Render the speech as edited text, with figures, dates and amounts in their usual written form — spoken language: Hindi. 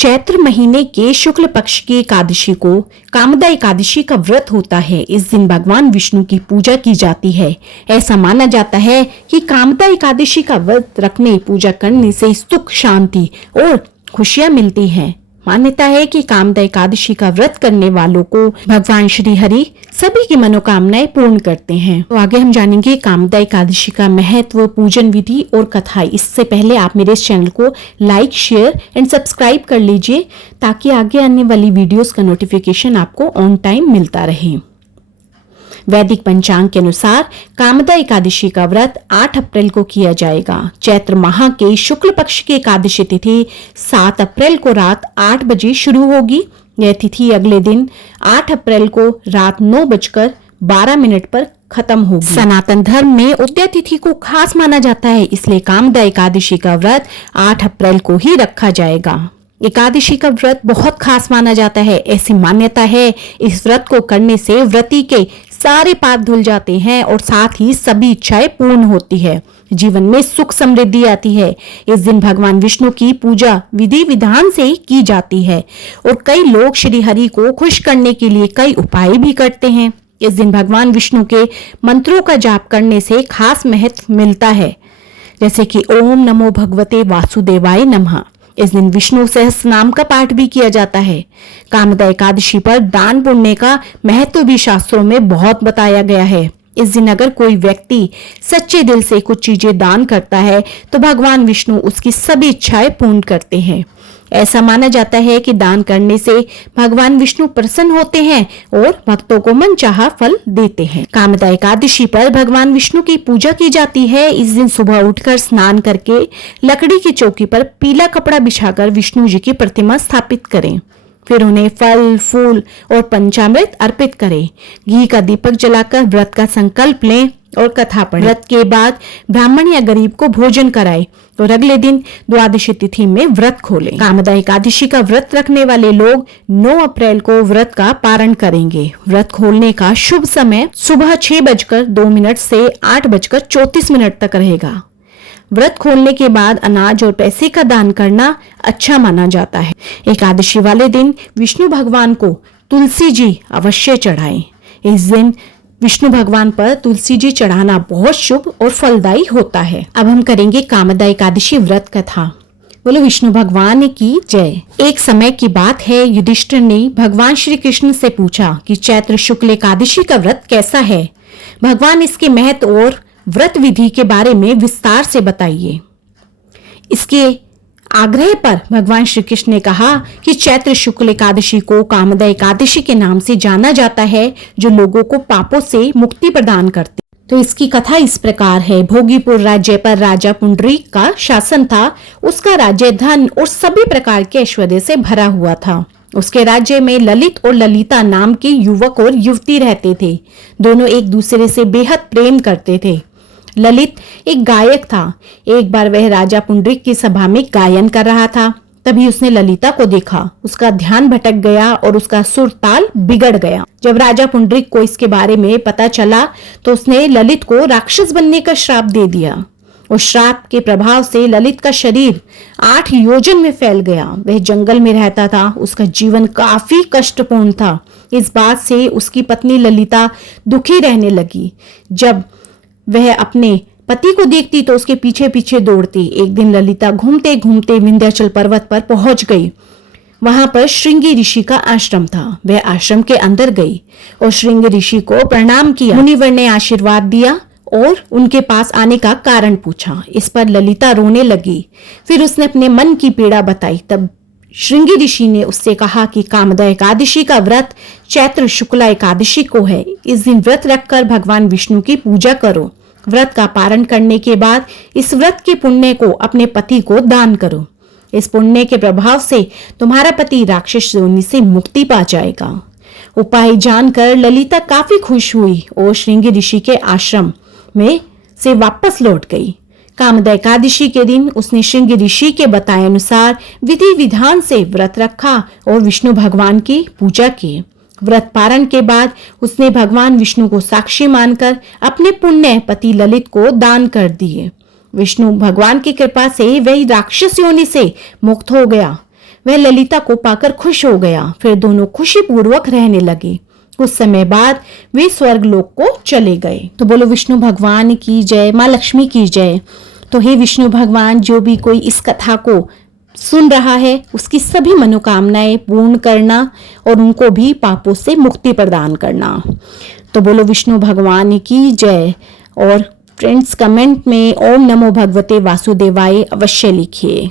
चैत्र महीने के शुक्ल पक्ष की एकादशी को कामदा एकादशी का व्रत होता है। इस दिन भगवान विष्णु की पूजा की जाती है। ऐसा माना जाता है कि कामदा एकादशी का व्रत रखने पूजा करने से सुख, शांति और खुशियां मिलती हैं। मान्यता है कि कामदा एकादशी का व्रत करने वालों को भगवान श्री हरि सभी की मनोकामनाएं पूर्ण करते हैं। तो आगे हम जानेंगे कामदा एकादशी का महत्व, पूजन विधि और कथा। इससे पहले आप मेरे इस चैनल को लाइक, शेयर एंड सब्सक्राइब कर लीजिए ताकि आगे आने वाली वीडियोस का नोटिफिकेशन आपको ऑन टाइम मिलता रहे। वैदिक पंचांग के अनुसार कामदा एकादशी का व्रत 8 अप्रैल को किया जाएगा। चैत्र माह के शुक्ल पक्ष की एकादशी तिथि 7 अप्रैल को रात 8 बजे शुरू होगी। यह तिथि अगले दिन 8 अप्रैल को रात 9:12 पर खत्म होगी। सनातन धर्म में उदया तिथि को खास माना जाता है, इसलिए कामदा एकादशी का व्रत 8 अप्रैल को ही रखा जाएगा। एकादशी का व्रत बहुत खास माना जाता है। ऐसी मान्यता है इस व्रत को करने से व्रती के सारे पाप धुल जाते हैं और साथ ही सभी इच्छाएं पूर्ण होती है। जीवन में सुख समृद्धि आती है। इस दिन भगवान विष्णु की पूजा विधि विधान से की जाती है और कई लोग श्री हरि को खुश करने के लिए कई उपाय भी करते हैं। इस दिन भगवान विष्णु के मंत्रों का जाप करने से खास महत्व मिलता है, जैसे कि ओम नमो भगवते वासुदेवाय नमः। इस दिन विष्णु सहस्त्र नाम का पाठ भी किया जाता है। कामदा एकादशी पर दान पुण्य का महत्व भी शास्त्रों में बहुत बताया गया है। इस दिन अगर कोई व्यक्ति सच्चे दिल से कुछ चीजें दान करता है तो भगवान विष्णु उसकी सभी इच्छाएं पूर्ण करते हैं। ऐसा माना जाता है कि दान करने से भगवान विष्णु प्रसन्न होते हैं और भक्तों को मनचाहा फल देते हैं। कामदा एकादशी पर भगवान विष्णु की पूजा की जाती है। इस दिन सुबह उठकर स्नान करके लकड़ी की चौकी पर पीला कपड़ा बिछाकर विष्णु जी की प्रतिमा स्थापित करें। फिर उन्हें फल, फूल और पंचामृत अर्पित करें। घी का दीपक जलाकर व्रत का संकल्प लें और कथा पढ़ें। व्रत के बाद ब्राह्मण या गरीब को भोजन कराएं और अगले दिन द्वादशी तिथि में व्रत खोलें। कामदा एकादशी का व्रत रखने वाले लोग 9 अप्रैल को व्रत का पारण करेंगे। व्रत खोलने का शुभ समय सुबह 6:02 से 8:34 तक रहेगा। व्रत खोलने के बाद अनाज और पैसे का दान करना अच्छा माना जाता है। एकादशी वाले दिन विष्णु भगवान को तुलसी जी अवश्य चढ़ाएं। इस दिन विष्णु भगवान पर तुलसी जी चढ़ाना बहुत शुभ और फलदायी होता है। अब हम करेंगे कामदा एकादशी व्रत कथा। बोलो विष्णु भगवान की जय। एक समय की बात है, युधिष्ठिर ने भगवान श्री कृष्ण से पूछा कि चैत्र शुक्ल एकादशी का व्रत कैसा है। भगवान इसके महत्व और व्रत विधि के बारे में विस्तार से बताइए। इसके आग्रह पर भगवान श्री कृष्ण ने कहा कि चैत्र शुक्ल एकादशी को कामदा एकादशी के नाम से जाना जाता है, जो लोगों को पापों से मुक्ति प्रदान करते। तो इसकी कथा इस प्रकार है। भोगीपुर राज्य पर राजा पुंडरीक का शासन था। उसका राज्य धन और सभी प्रकार के ऐश्वर्य से भरा हुआ था। उसके राज्य में ललित और ललिता नाम के युवक और युवती रहते थे। दोनों एक दूसरे से बेहद प्रेम करते थे। ललित एक गायक था। एक बार वह राजा पुंडरीक की सभा में गायन कर रहा था। तभी उसने ललिता को देखा। उसका ध्यान भटक गया और उसका सुर ताल बिगड़ गया। जब राजा पुंडरीक को इसके बारे में पता चला तो उसने ललित को राक्षस बनने का श्राप दे दिया। उस श्राप के प्रभाव से ललित का शरीर 8 योजन में फैल गया। वह जंगल में रहता था। उसका जीवन काफी कष्टपूर्ण था। इस बात से उसकी पत्नी ललिता दुखी रहने लगी। जब वह अपने पति को देखती तो उसके पीछे पीछे दौड़ती। एक दिन ललिता घूमते घूमते विंध्याचल पर्वत पर पहुंच गई। वहां पर श्रृंगी ऋषि का आश्रम था। वह आश्रम के अंदर गई और श्रृंगी ऋषि को प्रणाम किया। मुनिवर ने आशीर्वाद दिया और उनके पास आने का कारण पूछा। इस पर ललिता रोने लगी। फिर उसने अपने मन की पीड़ा बताई। तब श्रृंगी ऋषि ने उससे कहा कि कामदा एकादशी का व्रत चैत्र शुक्ला एकादशी को है। इस दिन व्रत रखकर भगवान विष्णु की पूजा करो। व्रत का पारण करने के बाद इस व्रत के पुण्य को अपने पति को दान करो। इस पुण्य के प्रभाव से तुम्हारा पति राक्षस योनि से मुक्ति पा जाएगा। उपाय जानकर ललिता काफी खुश हुई और श्रृंगी ऋषि के आश्रम में से वापस लौट गई। कामदा एकादशी के दिन उसने श्रृंगी ऋषि के बताए अनुसार विधि विधान से व्रत रखा और विष्णु भगवान की पूजा की। व्रत पारण के बाद उसने भगवान विष्णु को साक्षी मानकर अपने पुण्य पति ललित को दान कर दिए। विष्णु भगवान की कृपा से वह राक्षस योनि से मुक्त हो गया। वह ललिता को पाकर खुश हो गया। फिर दोनों खुशी पूर्वक रहने लगे। कुछ समय बाद वे स्वर्गलोक को चले गए। तो बोलो विष्णु भगवान की जय, माँ लक्ष्मी की जय। तो हे विष्णु भगवान, जो भी कोई इस कथा को सुन रहा है उसकी सभी मनोकामनाएं पूर्ण करना और उनको भी पापों से मुक्ति प्रदान करना। तो बोलो विष्णु भगवान की जय। और फ्रेंड्स, कमेंट में ओम नमो भगवते वासुदेवाय अवश्य लिखिए।